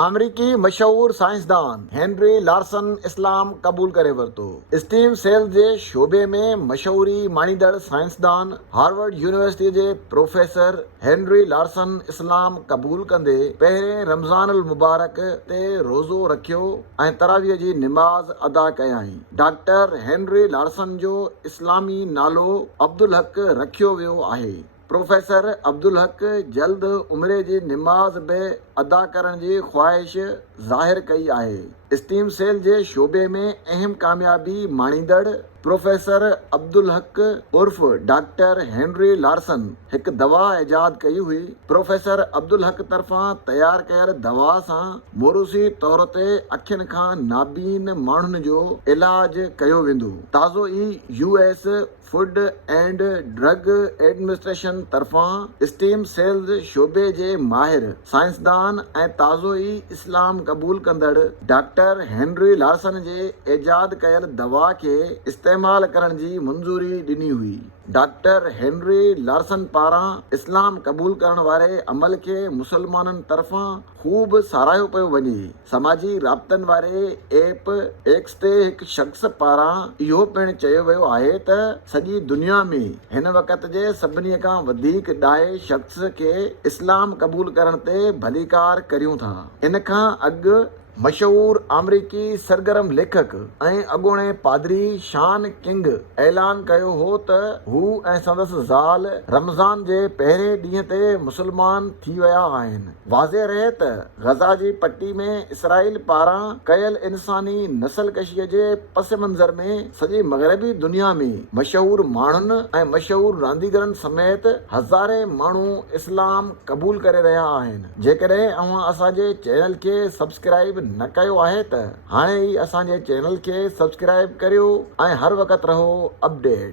अमरीकी मशहूर साइंसदान हेनरी लार्सन इस्लाम क़बूल करे वरितो। स्टीम सेल जे शोबे में मशहूरी माणींदड़ साइंसदान हार्वर्ड यूनिवर्सिटी जे प्रोफेसर हेनरी लार्सन इस्लाम क़बूल कंदे पहिरें रमज़ानुल मुबारक ते रोज़ो रखियो ऐं तरावीह जी निमाज़ अदा कयाई। डॉक्टर हेनरी लार्सन जो इस्लामी नालो अब्दुल हक रखियो वियो आहे। प्रोफेसर अब्दुल हक जल्द उमिरि जी निमाज़ बि अदा करण जी ख़्वाहिश ज़ाहिर कई आहे। स्टीम सेल जे शोबे में अहम कामयाबी माणींदड़ प्रोफेसर अब्दुल हक उर्फ डॉक्टर हेनरी लार्सन हिकु दवा इजाद कई हुई। प्रोफेसर अब्दुल हक तरफ़ां तयारु कयल दवा सां मोरूसी तौर ते अखियुनि खां नाबीन माण्हुनि जो इलाज कयो वेंदो। ताज़ो ई US food and drug administration तरफ़ां स्टीम सेल्स शोबे जे माहिर साइंसदान ऐं ताज़ो ई इस्लाम क़बूल कंदड़ डॉक्टर हेनरी लार्सन जे इजाद कयल दवा खे इस्तेमाल करण जी मंज़ूरी ॾिनी हुई। डॉक्टर हेनरी लार्सन पारां इस्लाम क़बूल करण वारे अमल खे मुसलमाननि तरफ़ां ख़ूब साराहियो पियो वञे। समाजी राब्तनि वारे ऐप एक्स ते हिकु शख़्स पारां इहो पिणु चयो वियो आहे त सॼी दुनिया में हिन वक़्त जे सभिनी खां वधीक ॾाहे शख़्स खे इस्लाम क़बूल करण ते भलीकार करियूं था। इन खां अॻु मशहूर अमरीकी सरगर्म लेखक ऐं अॻूणे पादरी शान किंग ऐलान कयो हो त हू ऐं संदसि ज़ाल रमज़ान जे पहिरें ॾींहं ते मुसलमान थी विया आहिनि। वाज़े रहे त गज़ा जी पट्टी में इसराइल पारां कयल इंसानी नस्लकशीअ जे पस मंज़र में सॼी मग़रबी दुनिया में मशहूर माण्हुनि ऐं मशहूर रांदीगरनि समेत हज़ारे माण्हू इस्लाम क़बूल करे रहिया आहिनि। जेकॾहिं अव्हां असांजे चैनल खे सब्सक्राइब न कयो आहे त हाणे ई असांजे चैनल खे सब्सक्राइब करियो ऐं हर वक़्तु रहो अपडेट।